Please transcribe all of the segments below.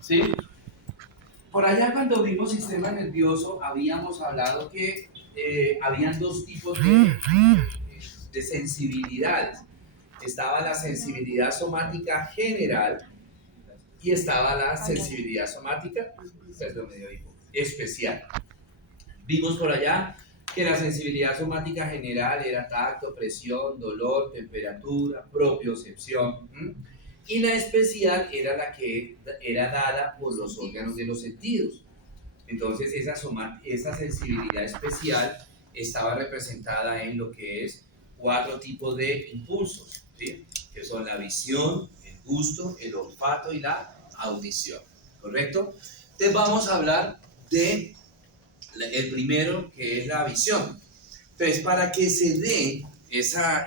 ¿Sí? Por allá cuando vimos sistema nervioso habíamos hablado que habían dos tipos de sensibilidades. Estaba la sensibilidad somática general y estaba la sensibilidad somática, perdón, me dio hipo, especial. Vimos por allá que la sensibilidad somática general era tacto, presión, dolor, temperatura, propiocepción. Y la especial era la que era dada por los órganos de los sentidos. Entonces esa sensibilidad especial estaba representada en lo que es 4 tipos de impulsos, ¿sí? Que son la visión, el gusto, el olfato y la audición, ¿correcto? Entonces vamos a hablar de el primero, que es la visión. Entonces, para que se dé esa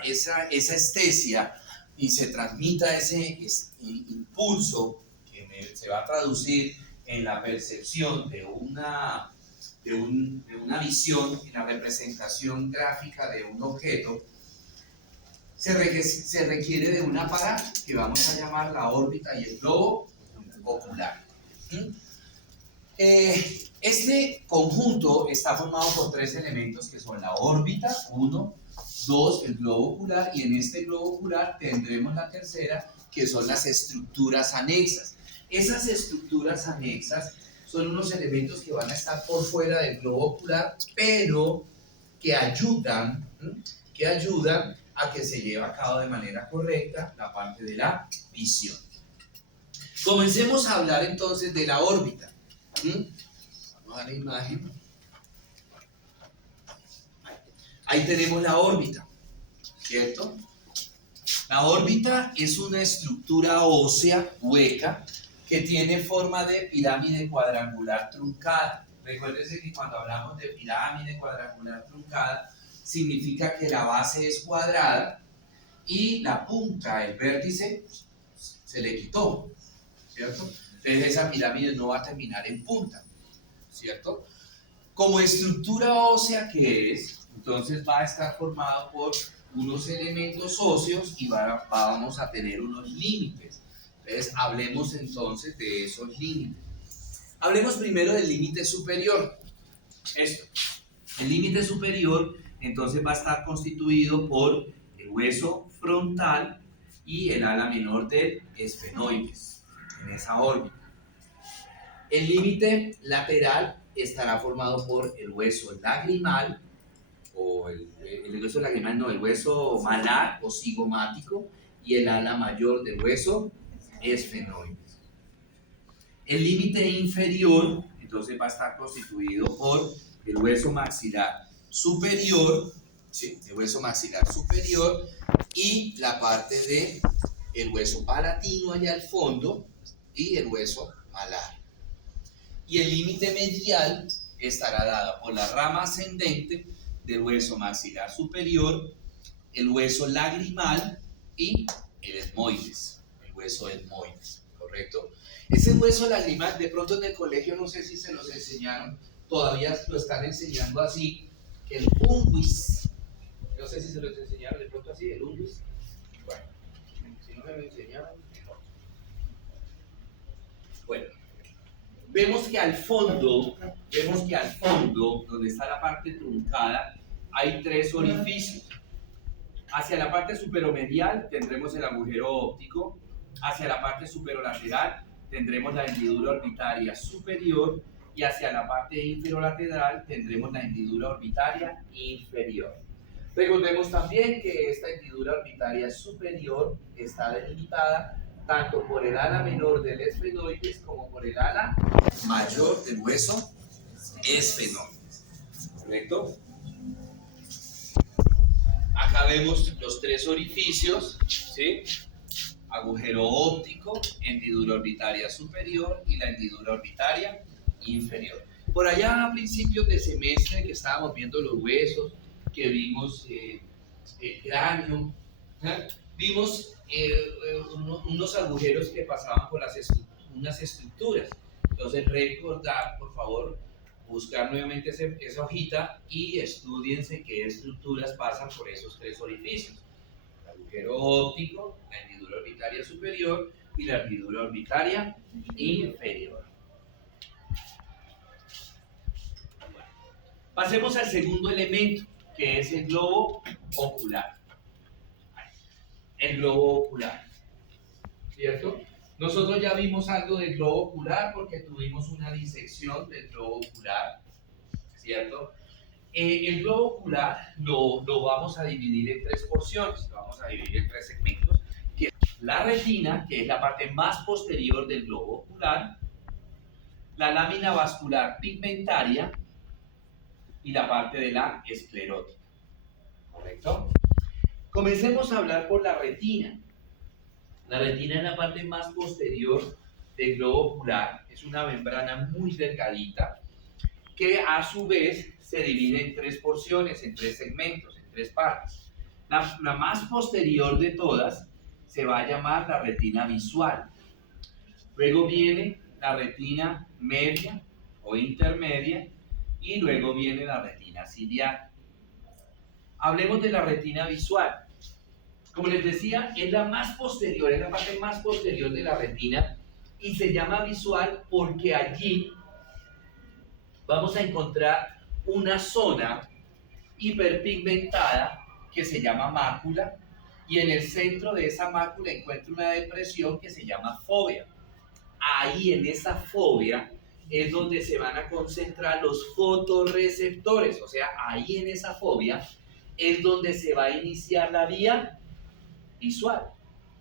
estesia y se transmita ese impulso que se va a traducir en la percepción de una visión, en la representación gráfica de un objeto, se requiere de un aparato que vamos a llamar la órbita y el globo ocular. Este conjunto está formado por 3 elementos que son la órbita, 1, 2, el globo ocular, y en este globo ocular tendremos la tercera, que son las estructuras anexas. Esas estructuras anexas son unos elementos que van a estar por fuera del globo ocular, pero que ayudan a que se lleve a cabo de manera correcta la parte de la visión. Comencemos a hablar entonces de la órbita. Vamos a la imagen. Ahí tenemos la órbita, ¿cierto? La órbita es una estructura ósea hueca que tiene forma de pirámide cuadrangular truncada. Recuérdense que cuando hablamos de pirámide cuadrangular truncada, significa que la base es cuadrada y la punta, el vértice, se le quitó, ¿cierto? Entonces esa pirámide no va a terminar en punta, ¿cierto? Como estructura ósea que es, entonces va a estar formado por unos elementos óseos y vamos a tener unos límites. Entonces, hablemos entonces de esos límites. Hablemos primero del límite superior. Esto. El límite superior, entonces, va a estar constituido por el hueso frontal y el ala menor del esfenoides, en esa órbita. El límite lateral estará formado por el hueso lagrimal, o el hueso lagrimal, no, el hueso malar o cigomático, y el ala mayor del hueso esfenoides. El límite inferior, entonces, va a estar constituido por el hueso maxilar superior, ¿sí? El hueso maxilar superior y la parte de el hueso palatino allá al fondo y el hueso malar. Y el límite medial estará dado por la rama ascendente del hueso maxilar superior, el hueso lagrimal y el etmoides, el hueso etmoides, ¿correcto? Ese hueso lagrimal, de pronto en el colegio, no sé si se los enseñaron, todavía lo están enseñando así, el unguis, no sé si se los enseñaron de pronto así, el unguis. Bueno, si no me lo enseñaron, mejor. Bueno. Vemos que al fondo, donde está la parte truncada, hay 3 orificios. Hacia la parte superomedial tendremos el agujero óptico, hacia la parte superolateral tendremos la hendidura orbitaria superior y hacia la parte inferolateral tendremos la hendidura orbitaria inferior. Recordemos también que esta hendidura orbitaria superior está delimitada tanto por el ala menor del esfenoides como por el ala mayor del hueso esfenoides, ¿correcto? Acá vemos los 3 orificios, ¿sí? Agujero óptico, hendidura orbitaria superior y la hendidura orbitaria inferior. Por allá a principios de semestre que estábamos viendo los huesos, que vimos el cráneo, ¿eh? Vimos unos agujeros que pasaban por unas estructuras. Entonces recordar, por favor, buscar nuevamente esa hojita y estudiense qué estructuras pasan por esos 3 orificios. El agujero óptico, la hendidura orbitaria superior y la hendidura orbitaria inferior. Pasemos al segundo elemento, que es el globo ocular. El globo ocular, ¿cierto? Nosotros ya vimos algo del globo ocular porque tuvimos una disección del globo ocular, ¿cierto? El globo ocular lo vamos a dividir en tres porciones, lo vamos a dividir en tres segmentos, que es la retina, que es la parte más posterior del globo ocular, la lámina vascular pigmentaria y la parte de la esclerótica, ¿correcto? Comencemos a hablar por la retina. La retina es la parte más posterior del globo ocular, es una membrana muy delgadita que a su vez se divide en tres porciones, en tres segmentos, en tres partes. La más posterior de todas se va a llamar la retina visual. Luego viene la retina media o intermedia y luego viene la retina ciliar. Hablemos de la retina visual. Como les decía, es la más posterior, es la parte más posterior de la retina y se llama visual porque allí vamos a encontrar una zona hiperpigmentada que se llama mácula y en el centro de esa mácula encuentra una depresión que se llama fóvea. Ahí en esa fóvea es donde se van a concentrar los fotorreceptores, o sea, ahí en esa fóvea es donde se va a iniciar la vía visual.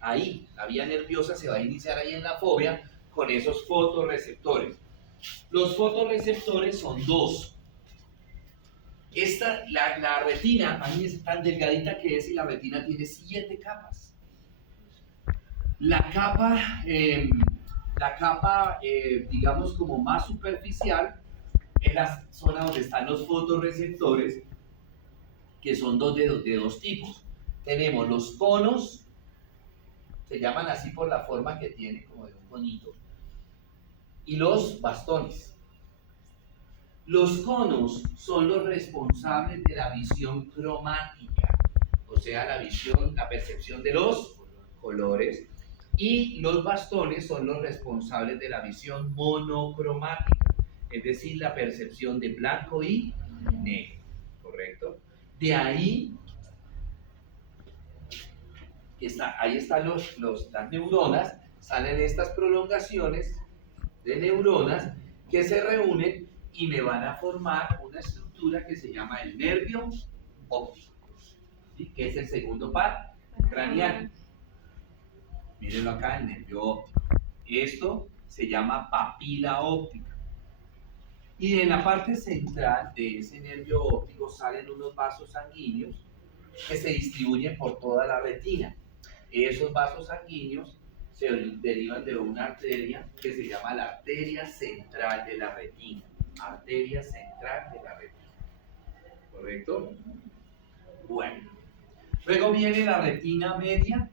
Ahí, la vía nerviosa se va a iniciar ahí en la fóvea con esos fotorreceptores. Los fotorreceptores son dos. La retina, ahí es tan delgadita que es y la retina tiene 7 capas. La capa, digamos, como más superficial es la zona donde están los fotorreceptores, que son de dos tipos. Tenemos los conos, se llaman así por la forma que tiene, como de un conito, y los bastones. Los conos son los responsables de la visión cromática, o sea, la percepción de los colores, y los bastones son los responsables de la visión monocromática, es decir, la percepción de blanco y negro, ¿correcto? De ahí ahí están las neuronas, salen estas prolongaciones de neuronas que se reúnen y me van a formar una estructura que se llama el nervio óptico, ¿sí? Que es el segundo par craneal. Mírenlo acá, el nervio óptico. Esto se llama papila óptica. Y en la parte central de ese nervio óptico salen unos vasos sanguíneos que se distribuyen por toda la retina. Esos vasos sanguíneos se derivan de una arteria que se llama la arteria central de la retina. Arteria central de la retina. ¿Correcto? Bueno. Luego viene la retina media,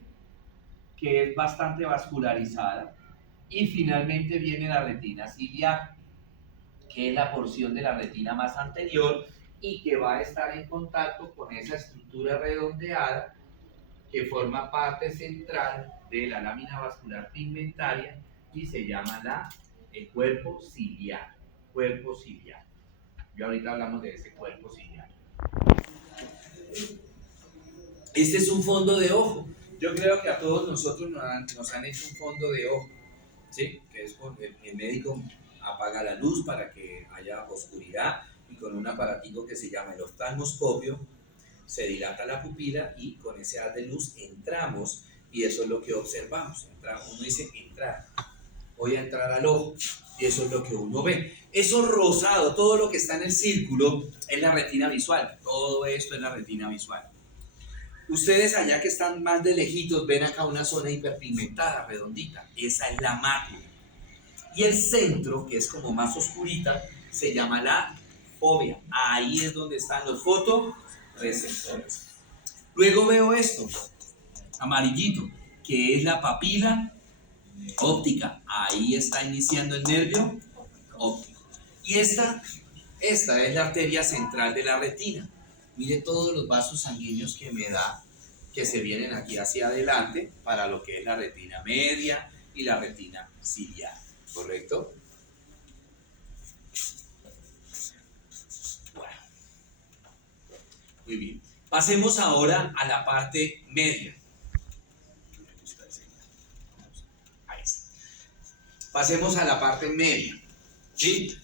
que es bastante vascularizada. Y finalmente viene la retina ciliar, que es la porción de la retina más anterior y que va a estar en contacto con esa estructura redondeada que forma parte central de la lámina vascular pigmentaria y se llama el cuerpo ciliar. Cuerpo ciliar. Y ahorita hablamos de ese cuerpo ciliar. Este es un fondo de ojo. Yo creo que a todos nosotros nos han hecho un fondo de ojo, ¿sí? Que es cuando el médico apaga la luz para que haya oscuridad y con un aparatico que se llama el oftalmoscopio se dilata la pupila y con ese haz de luz entramos y eso es lo que observamos. Uno dice entrar, voy a entrar al ojo y eso es lo que uno ve. Eso rosado, todo lo que está en el círculo es la retina visual. Todo esto es la retina visual. Ustedes allá que están más de lejitos ven acá una zona hiperpigmentada, redondita. Esa es la mácula. Y el centro, que es como más oscurita, se llama la fóvea. Ahí es donde están los fotorreceptores. Luego veo esto, amarillito, que es la papila óptica. Ahí está iniciando el nervio óptico. Y esta es la arteria central de la retina. Mire todos los vasos sanguíneos que me da, que se vienen aquí hacia adelante para lo que es la retina media y la retina ciliar, ¿correcto? Bueno, muy bien. Pasemos ahora a la parte media. Ahí está. Pasemos a la parte media, ¿sí?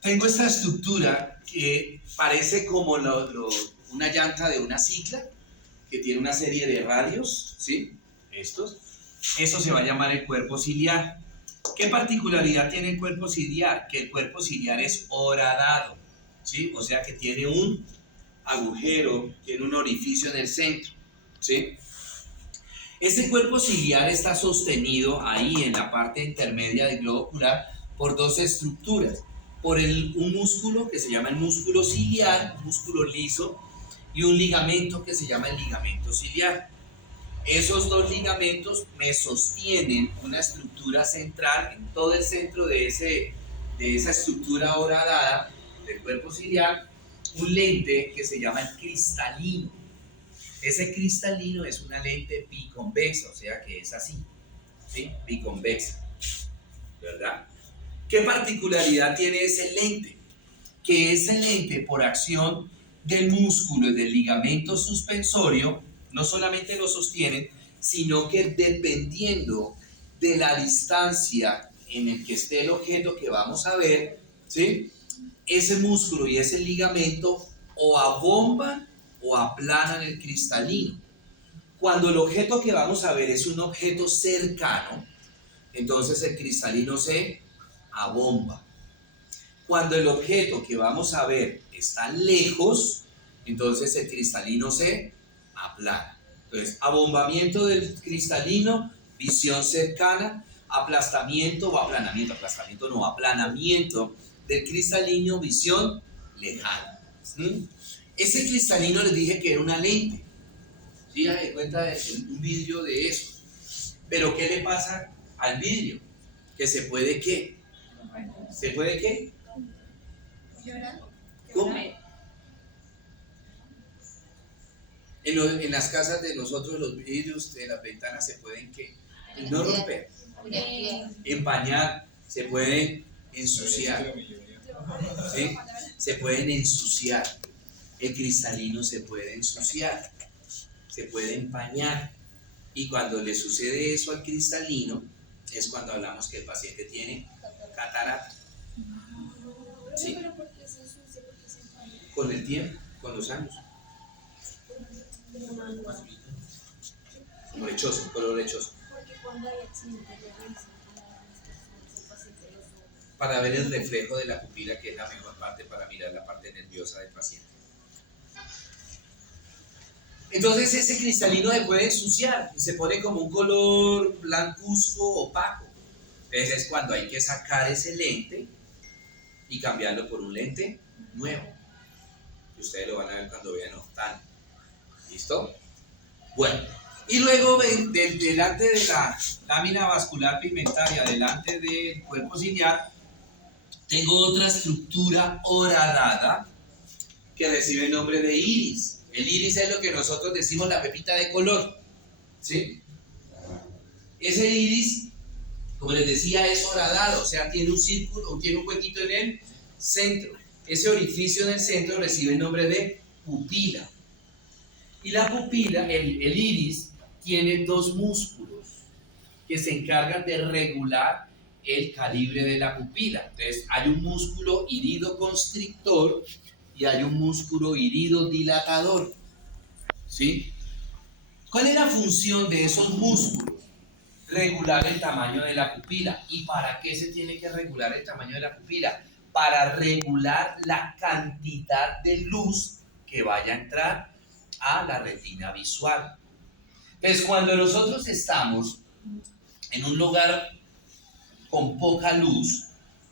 Tengo esta estructura que parece como una llanta de una cicla, que tiene una serie de radios, ¿sí? Estos. Eso se va a llamar el cuerpo ciliar. ¿Qué particularidad tiene el cuerpo ciliar? Que el cuerpo ciliar es horadado, ¿sí? O sea que tiene un agujero, tiene un orificio en el centro, ¿sí? Ese cuerpo ciliar está sostenido ahí en la parte intermedia del globo ocular por dos estructuras. Por un músculo que se llama el músculo ciliar, un músculo liso, y un ligamento que se llama el ligamento ciliar. Esos dos ligamentos me sostienen una estructura central en todo el centro de esa estructura horadada del cuerpo ciliar, un lente que se llama el cristalino. Ese cristalino es una lente biconvexa, o sea que es así, ¿sí? Biconvexa, ¿verdad? ¿Qué particularidad tiene ese lente? Que ese lente, por acción del músculo y del ligamento suspensorio, no solamente lo sostienen, sino que dependiendo de la distancia en el que esté el objeto que vamos a ver, ¿sí? Ese músculo y ese ligamento o abomban o aplanan el cristalino. Cuando el objeto que vamos a ver es un objeto cercano, entonces el cristalino se abomba. Cuando el objeto que vamos a ver está lejos, entonces el cristalino se aplana. Entonces, abombamiento del cristalino, visión cercana, aplastamiento o aplanamiento, aplastamiento no, aplanamiento del cristalino, visión lejana. ¿Sí? Ese cristalino les dije que era una lente. ¿Sí? Hay cuenta de un vidrio de eso. Pero ¿qué le pasa al vidrio? Que se puede ¿qué? ¿Se puede qué? ¿Cómo? En las casas de nosotros los vidrios de las ventanas se pueden ¿qué? No romper, empañar, se pueden ensuciar, ¿sí? Se pueden ensuciar. El cristalino se puede ensuciar, se puede empañar. Y cuando le sucede eso al cristalino, es cuando hablamos que el paciente tiene catarata. ¿Sí? Con el tiempo, con los años. Como lechoso, color lechoso. Para ver el reflejo de la pupila, que es la mejor parte para mirar la parte nerviosa del paciente. Entonces ese cristalino se puede ensuciar y se pone como un color blancuzco opaco. Entonces es cuando hay que sacar ese lente y cambiarlo por un lente nuevo. Y ustedes lo van a ver cuando vean oftalmo. ¿Listo? Bueno, y luego delante de la lámina vascular pigmentaria, delante del cuerpo ciliar, tengo otra estructura horadada que recibe el nombre de iris. El iris es lo que nosotros decimos la pepita de color, ¿sí? Ese iris, como les decía, es horadado, o sea, tiene un círculo, tiene un huequito en el centro. Ese orificio en el centro recibe el nombre de pupila. Y la pupila, el iris, tiene dos músculos que se encargan de regular el calibre de la pupila. Entonces, hay un músculo iridoconstrictor y hay un músculo iridodilatador. ¿Sí? ¿Cuál es la función de esos músculos? Regular el tamaño de la pupila. ¿Y para qué se tiene que regular el tamaño de la pupila? Para regular la cantidad de luz que vaya a entrar a la retina visual. Entonces, cuando nosotros estamos en un lugar con poca luz,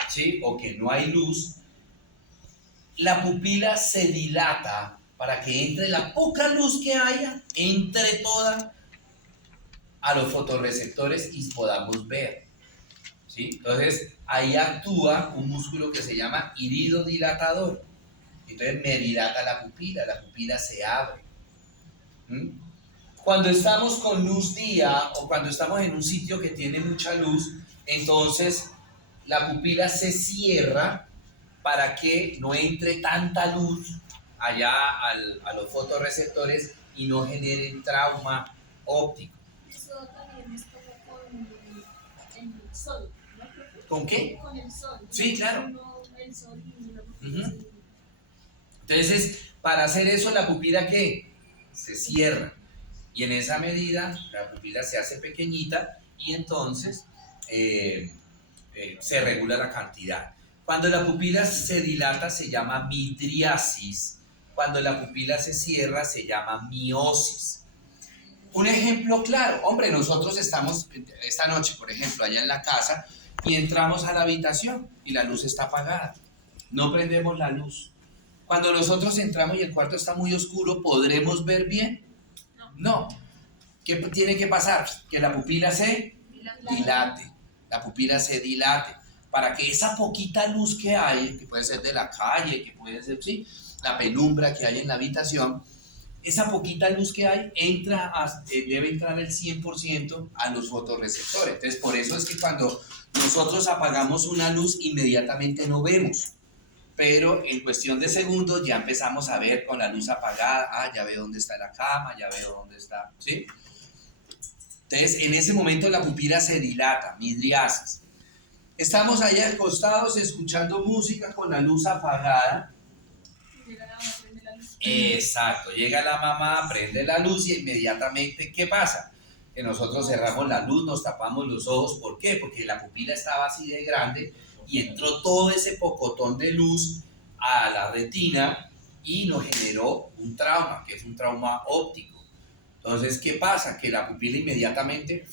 ¿sí? O que no hay luz, la pupila se dilata para que entre la poca luz que haya, entre toda a los fotorreceptores y podamos ver, ¿sí? Entonces, ahí actúa un músculo que se llama iridodilatador. Entonces, me dilata la pupila se abre. ¿Mm? Cuando estamos con luz día o cuando estamos en un sitio que tiene mucha luz, entonces la pupila se cierra para que no entre tanta luz allá a los fotorreceptores y no generen trauma óptico. Eso también es como con el sol, ¿no? ¿Con qué? Con el sol. Sí, claro. El sol y la Uh-huh. Entonces, para hacer eso, la pupila ¿qué? Se cierra. Y en esa medida, la pupila se hace pequeñita y entonces se regula la cantidad. Cuando la pupila se dilata se llama midriasis. Cuando la pupila se cierra se llama miosis. Un ejemplo claro, hombre, nosotros estamos esta noche, por ejemplo, allá en la casa y entramos a la habitación y la luz está apagada. No prendemos la luz. Cuando nosotros entramos y el cuarto está muy oscuro, ¿podremos ver bien? No. ¿Qué tiene que pasar? Que la pupila se dilate. La pupila se dilate. Para que esa poquita luz que hay, que puede ser de la calle, que puede ser, sí, la penumbra que hay en la habitación, esa poquita luz que hay debe entrar el 100% a los fotorreceptores. Entonces, por eso es que cuando nosotros apagamos una luz, inmediatamente no vemos. Pero en cuestión de segundos ya empezamos a ver con la luz apagada, ya veo dónde está la cama, ya veo dónde está, ¿sí? Entonces, en ese momento la pupila se dilata, midriasis. Estamos allá acostados escuchando música con la luz apagada. Exacto, llega la mamá, prende la luz y inmediatamente, ¿qué pasa? Que nosotros cerramos la luz, nos tapamos los ojos. ¿Por qué? Porque la pupila estaba así de grande y entró todo ese pocotón de luz a la retina y nos generó un trauma, que es un trauma óptico. Entonces, ¿qué pasa? Que la pupila inmediatamente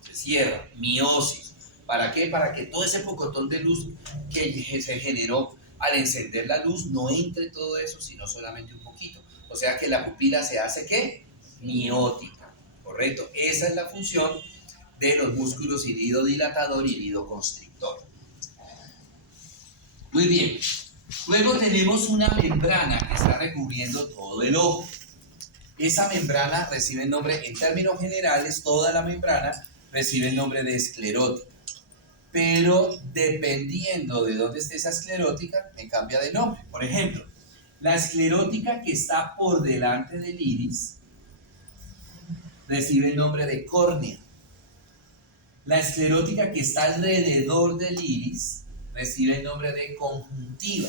se cierra, miosis. ¿Para qué? Para que todo ese pocotón de luz que se generó al encender la luz no entre todo eso, sino solamente un poquito. O sea que la pupila se hace, ¿qué? Miótica, ¿correcto? Esa es la función de los músculos iridodilatador y iridoconstrictor. Muy bien. Luego tenemos una membrana que está recubriendo todo el ojo. Esa membrana recibe el nombre, en términos generales, toda la membrana recibe el nombre de esclerótica. Pero dependiendo de dónde esté esa esclerótica, me cambia de nombre. Por ejemplo, la esclerótica que está por delante del iris recibe el nombre de córnea. La esclerótica que está alrededor del iris recibe el nombre de conjuntiva.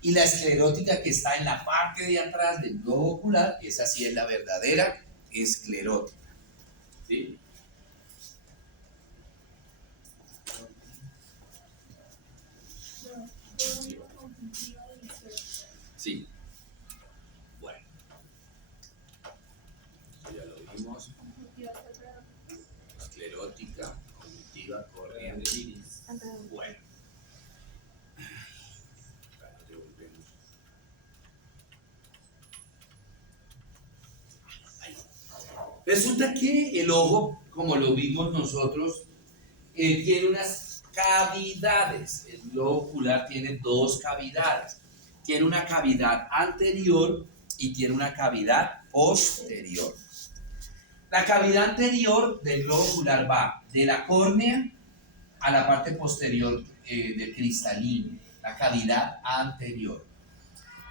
Y la esclerótica que está en la parte de atrás del globo ocular, esa sí es la verdadera esclerótica. ¿Sí? Sí. Bueno. Ya lo vimos. Esclerótica, conjuntiva, córnea del iris. Bueno. Resulta que el ojo, como lo vimos nosotros, tiene unas cavidades. El globo ocular tiene dos cavidades. Tiene una cavidad anterior y tiene una cavidad posterior. La cavidad anterior del globo ocular va de la córnea a la parte posterior del cristalino, la cavidad anterior.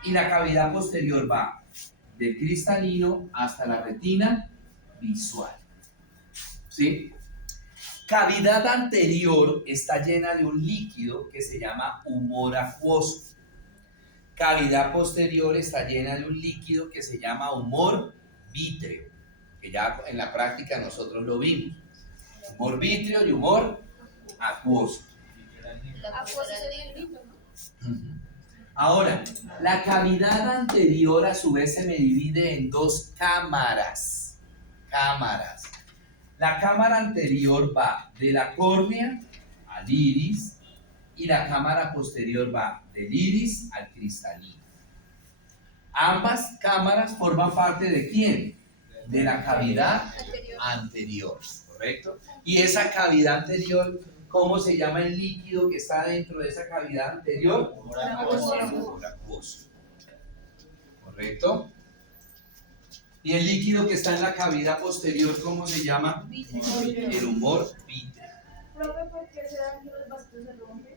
Y la cavidad posterior va del cristalino hasta la retina visual. ¿Sí? Cavidad anterior está llena de un líquido que se llama humor acuoso. Cavidad posterior está llena de un líquido que se llama humor vítreo, que ya en la práctica nosotros lo vimos. Humor vítreo y humor acuoso. Acuoso sería el mismo, ¿no? Ahora, la cavidad anterior a su vez se me divide en dos cámaras. La cámara anterior va de la córnea al iris y la cámara posterior va del iris al cristalino. Ambas cámaras forman parte ¿de quién? De la cavidad anterior, ¿correcto? Y esa cavidad anterior, ¿cómo se llama el líquido que está dentro de esa cavidad anterior? Humor acuoso. ¿Correcto? Y el líquido que está en la cavidad posterior, ¿cómo se llama? El humor vítreo. Profe, ¿por qué será que los vasos se rompen?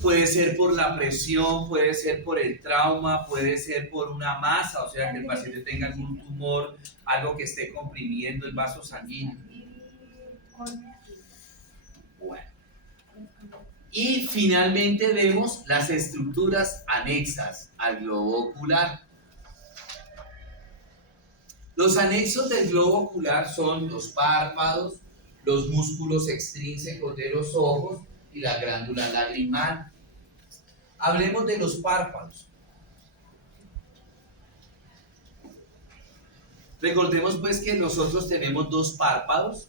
Puede ser por la presión, puede ser por el trauma, puede ser por una masa, o sea que el paciente tenga algún tumor, algo que esté comprimiendo el vaso sanguíneo. Bueno. Y finalmente vemos las estructuras anexas al globo ocular. Los anexos del globo ocular son los párpados, los músculos extrínsecos de los ojos y la glándula lagrimal. Hablemos de los párpados. Recordemos pues que nosotros tenemos dos párpados,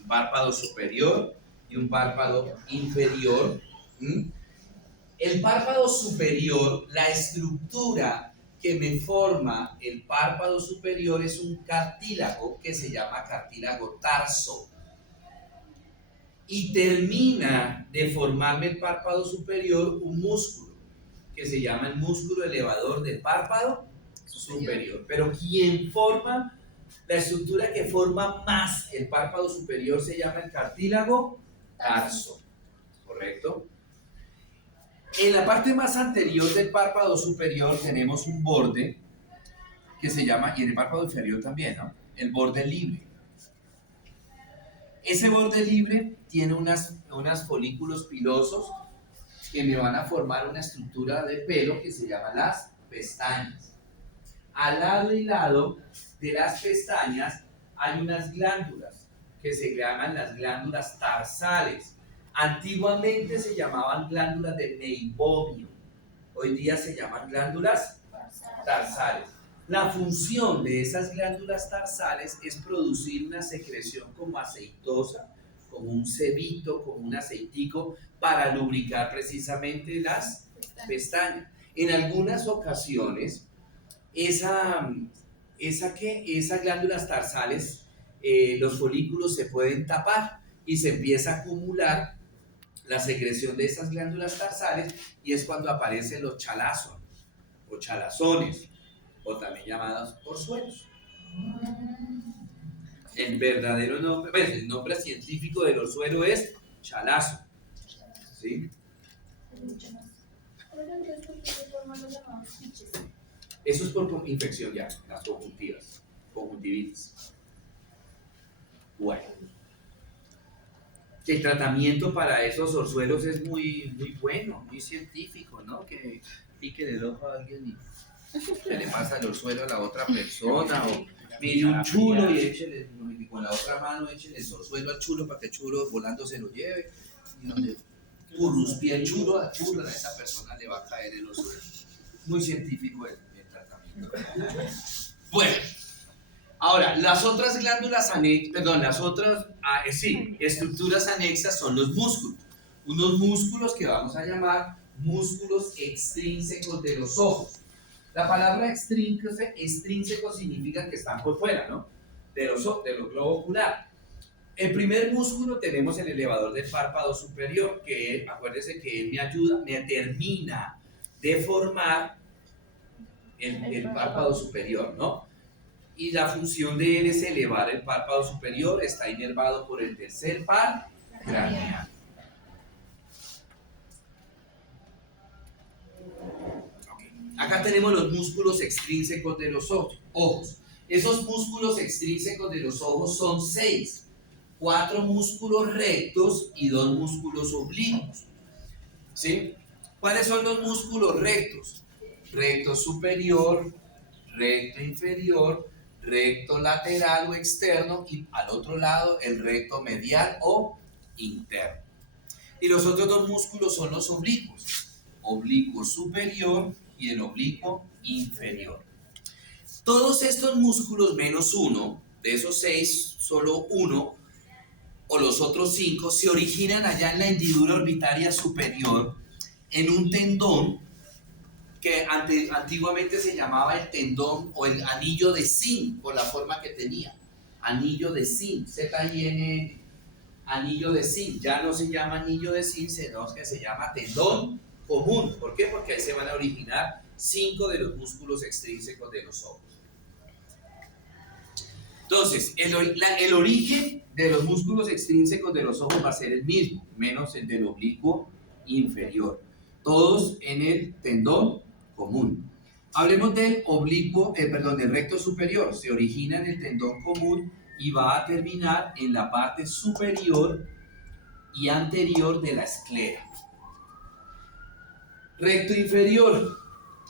un párpado superior y un párpado inferior. El párpado superior, la estructura que me forma el párpado superior es un cartílago que se llama cartílago tarso. Y termina de formarme el párpado superior un músculo que se llama el músculo elevador del párpado superior. Pero quien forma la estructura que forma más el párpado superior se llama el cartílago tarso, ¿correcto? En la parte más anterior del párpado superior tenemos un borde que se llama, y en el párpado inferior también, ¿no? El borde libre. Ese borde libre tiene unos folículos pilosos que me van a formar una estructura de pelo que se llama las pestañas. Al lado y lado de las pestañas hay unas glándulas que se llaman las glándulas tarsales. Antiguamente se llamaban glándulas de Meibomio, hoy día se llaman glándulas tarsales. La función de esas glándulas tarsales es producir una secreción como aceitosa, como un sebito, como un aceitico, para lubricar precisamente las pestañas. En algunas ocasiones, esas glándulas tarsales, los folículos se pueden tapar y se empieza a acumular la secreción de esas glándulas tarsales y es cuando aparecen los chalazos o chalazones, o también llamados orzuelos. El verdadero nombre, pues el nombre científico del orzuelo es chalazo. ¿Sí? Eso es por infección ya, las conjuntivitis. Bueno. El tratamiento para esos orzuelos es muy bueno, muy científico, ¿no? Que pique el ojo a alguien y se le pasa el orzuelo a la otra persona, o mire un chulo y échele, y con la otra mano échele el orzuelo al chulo para que el chulo volando se lo lleve, y donde purruspie el chulo a esa persona le va a caer el orzuelo. Muy científico el tratamiento. Bueno, ahora, las otras glándulas estructuras anexas son los músculos. Unos músculos que vamos a llamar músculos extrínsecos de los ojos. La palabra extrínseco significa que están por fuera, ¿no? De los globo ocular. El primer músculo tenemos el elevador del párpado superior, que acuérdense que él me termina de formar el párpado superior, ¿no? Y la función de él es elevar el párpado superior, está inervado por el tercer par craneal. Acá tenemos los músculos extrínsecos de los ojos. Esos músculos extrínsecos de los ojos son 6. 4 músculos rectos y 2 músculos oblicuos. ¿Sí? ¿Cuáles son los músculos rectos? Recto superior, recto inferior, recto lateral o externo y al otro lado el recto medial o interno. Y los otros 2 músculos son los oblicuos, oblicuo superior y el oblicuo inferior. Todos estos músculos menos uno, de esos 6, solo uno o los otros 5 se originan allá en la hendidura orbitaria superior en un tendón que antiguamente se llamaba el tendón o el anillo de Zinc por la forma que tenía. Anillo de Zinc, Z-I-N-N, anillo de Zinc. Ya no se llama anillo de Zinc, sino que se llama tendón común. ¿Por qué? Porque ahí se van a originar 5 de los músculos extrínsecos de los ojos. Entonces, el origen de los músculos extrínsecos de los ojos va a ser el mismo, menos el del oblicuo inferior. Todos en el tendón común. Hablemos del del recto superior. Se origina en el tendón común y va a terminar en la parte superior y anterior de la esclera. Recto inferior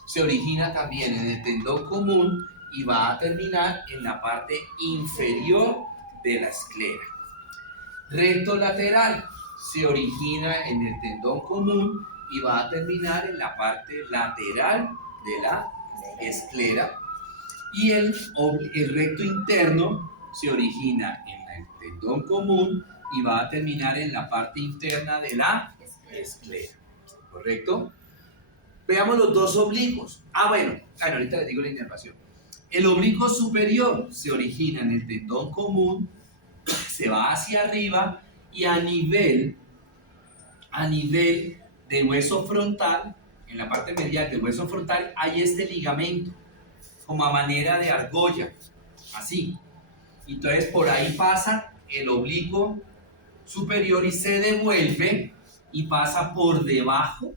se origina también en el tendón común y va a terminar en la parte inferior de la esclera. Recto lateral se origina en el tendón común y va a terminar en la parte lateral de la esclera. Y el recto interno se origina en el tendón común y va a terminar en la parte interna de la esclera. ¿Correcto? Veamos los dos oblicuos. Bueno, ahorita les digo la inervación. El oblicuo superior se origina en el tendón común, se va hacia arriba y a nivel del hueso frontal, en la parte medial del hueso frontal, hay este ligamento, como a manera de argolla, así. Entonces por ahí pasa el oblicuo superior y se devuelve y pasa por debajo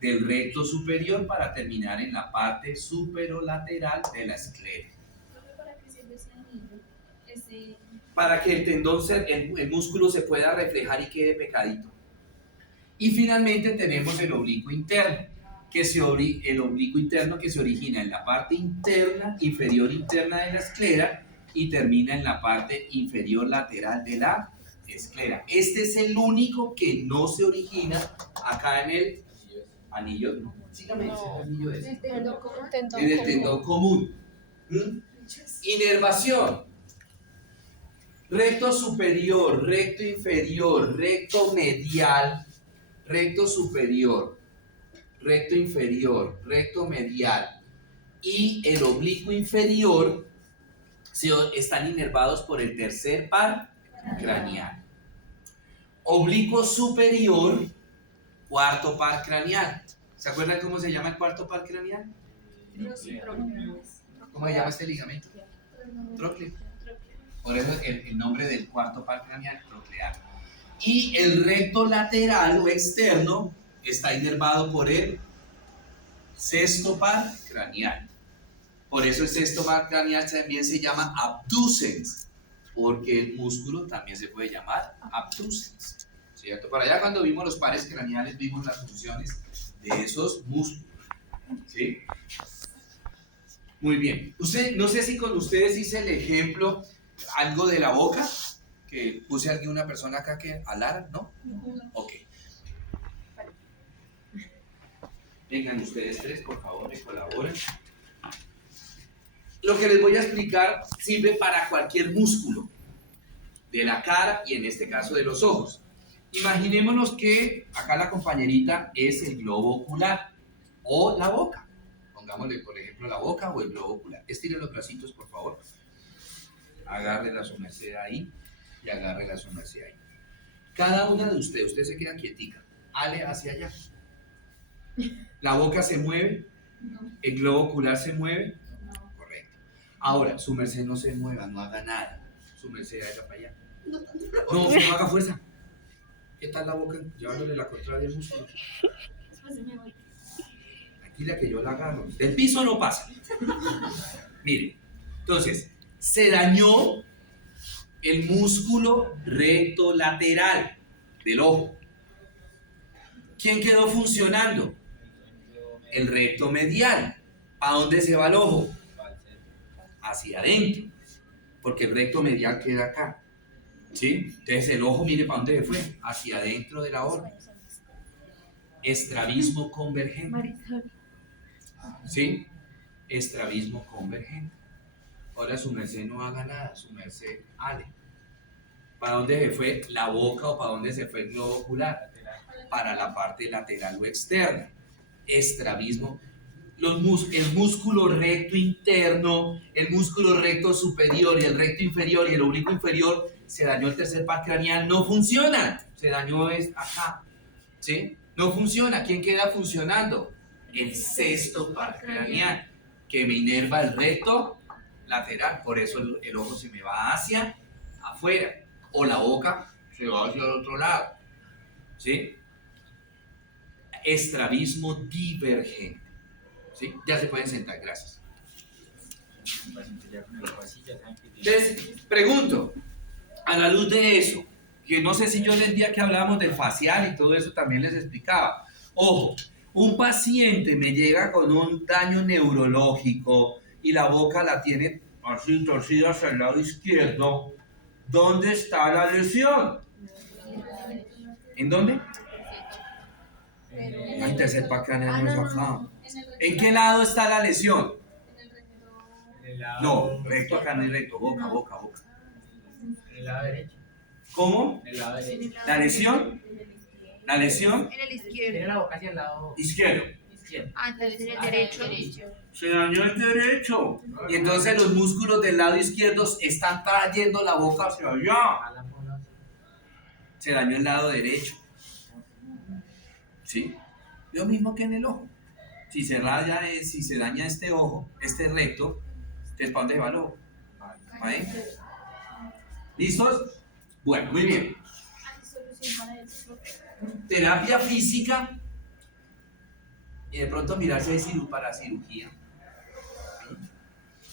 del recto superior para terminar en la parte superolateral de la esclera. ¿Para qué sirve ese anillo? Para que el tendón, el músculo se pueda reflejar y quede pecadito. Y finalmente tenemos el oblicuo interno, el oblicuo interno que se origina en la parte interna, inferior interna de la esclera y termina en la parte inferior lateral de la esclera. Este es el único que no se origina acá en el anillo, no. Sígame, no. El anillo ese. En el tendón común. Inervación. Recto superior, recto inferior, recto medial, recto superior, recto inferior, recto medial y el oblicuo inferior están inervados por el tercer par craneal. Oblicuo superior, cuarto par craneal. ¿Se acuerdan cómo se llama el cuarto par craneal? ¿Cómo se llama este ligamento? Trócleo. Por eso el nombre del cuarto par craneal, troclear. Y el recto lateral o externo está inervado por el sexto par craneal. Por eso el sexto par craneal también se llama abducens, porque el músculo también se puede llamar abducens, ¿cierto? Para allá cuando vimos los pares craneales vimos las funciones de esos músculos, ¿sí? Muy bien. No sé si con ustedes hice el ejemplo algo de la boca, que puse a una persona acá que alara, ¿no? Ok. Vengan ustedes tres, por favor, me colaboren. Lo que les voy a explicar sirve para cualquier músculo de la cara y en este caso de los ojos. Imaginémonos que acá la compañerita es el globo ocular o la boca. Pongámosle, por ejemplo, la boca o el globo ocular. Estiren los bracitos, por favor. Agárrenla su merced ahí y agárrenla su merced ahí. Cada una de ustedes se queda quietica. Ale hacia allá. La boca se mueve, el globo ocular se mueve. Correcto. Ahora, su merced no se mueva, no haga nada. Su merced haga para allá. No haga fuerza. ¿Qué tal la boca? Llevándole la contraria al músculo. Aquí la que yo la agarro. Del piso no pasa. Mire, entonces, se dañó el músculo recto lateral del ojo. ¿Quién quedó funcionando? El recto medial. ¿A dónde se va el ojo? Hacia adentro. Porque el recto medial queda acá. ¿Sí? Entonces el ojo, mire para dónde se fue. Hacia adentro de la órbita. Estrabismo convergente. ¿Sí? Estrabismo convergente. Ahora su merced no haga nada, su merced ale. ¿Para dónde se fue la boca o para dónde se fue el globo ocular? Para la parte lateral o externa. Estrabismo. El músculo recto interno, el músculo recto superior y el recto inferior y el oblicuo inferior, se dañó el tercer par craneal, no funciona. Se dañó acá. ¿Sí? No funciona. ¿Quién queda funcionando? El sexto par craneal, que me inerva el recto lateral, por eso el ojo se me va hacia afuera, o la boca se va hacia el otro lado, ¿sí? Estrabismo divergente, ¿sí? Ya se pueden sentar, gracias. Entonces, pregunto, a la luz de eso, que no sé si yo el día que hablábamos del facial y todo eso también les explicaba, ojo, un paciente me llega con un daño neurológico y la boca la tiene así torcida hacia el lado izquierdo, ¿dónde está la lesión? ¿En dónde? El tercer craneal no es acá. ¿En qué lado está la lesión? No, recto acá, no es recto, boca. En el lado derecho. ¿Cómo? En el lado derecho. ¿La lesión? ¿La lesión? En el izquierdo. Tiene la boca hacia el lado Izquierdo. izquierdo. Ah, entonces en el derecho. Se dañó el derecho. Y entonces los músculos del lado izquierdo están trayendo la boca hacia allá. Se dañó el lado derecho. ¿Sí? Lo mismo que en el ojo. Si se daña este ojo, este recto, entonces ¿para dónde va el ojo? ¿Ahí? ¿Listos? Bueno, muy bien. ¿Hay solución para eso? Terapia física y de pronto mirar si hay para cirugía.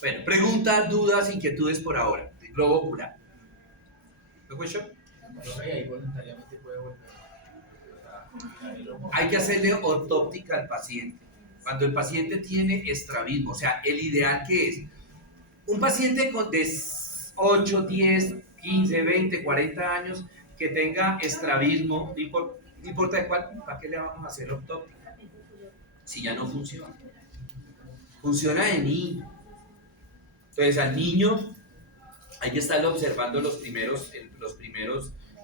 Bueno, preguntas, dudas, inquietudes por ahora. El globo ocular. ¿No fue yo? Y ahí voluntariamente puede volver. Hay que hacerle ortóptica al paciente. Cuando el paciente tiene estrabismo, o sea, el ideal que es un paciente de 8, 10, 15, 20, 40 años que tenga estrabismo, no importa de cuál, ¿para qué le vamos a hacer ortóptica? Si ya no funciona. Funciona de niño. Entonces al niño hay que estarlo observando los primeros,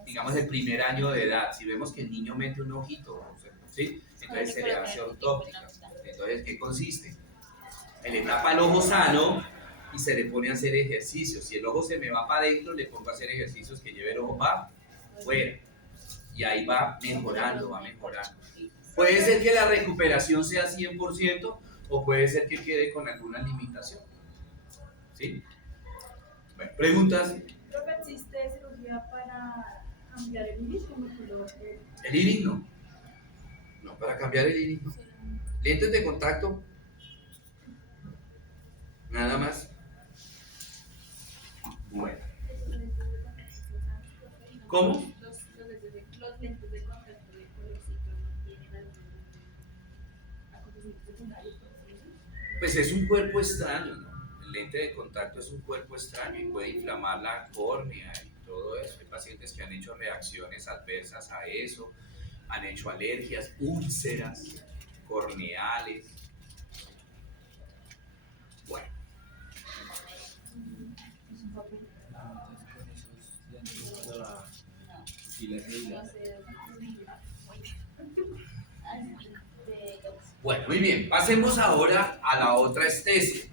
digamos el primer año de edad. Si vemos que el niño mete un ojito, ¿sí? Entonces se le hace ortóptica. Entonces, ¿qué consiste? Se le tapa el ojo sano y se le pone a hacer ejercicios. Si el ojo se me va para adentro, le pongo a hacer ejercicios que lleve el ojo para afuera. Y ahí va mejorando. Puede ser que la recuperación sea 100% o puede ser que quede con alguna limitación. ¿Sí? Bueno, preguntas. Profe, ¿existe cirugía para cambiar el iris como color? ¿El iris no? No, para cambiar el iris no. Lentes de contacto. Nada más. Bueno. ¿Cómo? Los lentes de contacto de colorcito no tienen algún acontecimiento secundario. Pues es un cuerpo extraño, ¿no? El lente de contacto es un cuerpo extraño y puede inflamar la córnea y todo eso. Hay pacientes que han hecho reacciones adversas a eso, han hecho alergias, úlceras corneales. Bueno, bueno, muy bien. Pasemos ahora a la otra estesia.